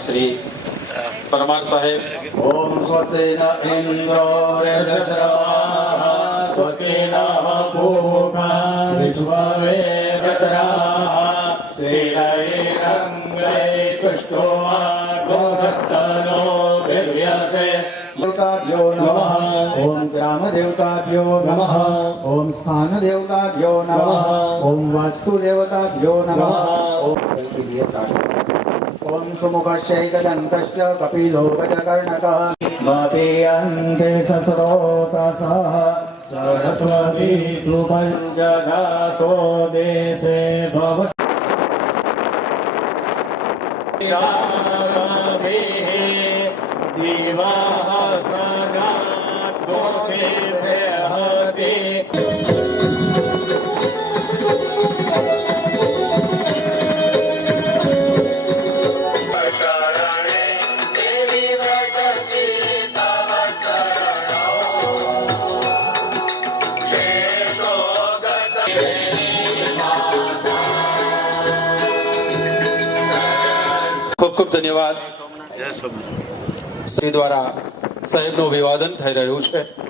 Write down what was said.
श्री परमार साहेब। ओम स्वस्ति न इंद्रो वृद्धश्रवाः स्वस्ति नः पूषा विश्ववेदत्राः श्रीरैरङ्गैस्तुष्टो गोसस्तनो विद्यसे। देवताभ्यो नमः। ओम ग्राम देवताभ्यो नमः। ओम स्थान देवताभ्यो नमः। ओम वास्तु देवताभ्यो नमः। ओम सुमुखश्चैकदन्तश्च कपिलो गजकर्णकः मदीयन्ते सस्रोतसः सरस्वती पञ्चदासो देशे भवति। दिवाः सदा दोषेभ्यहति। खूब खूब धन्यवाद। શ્રી દ્વારા સાહેબનું અભિવાદન થઈ રહ્યું છે।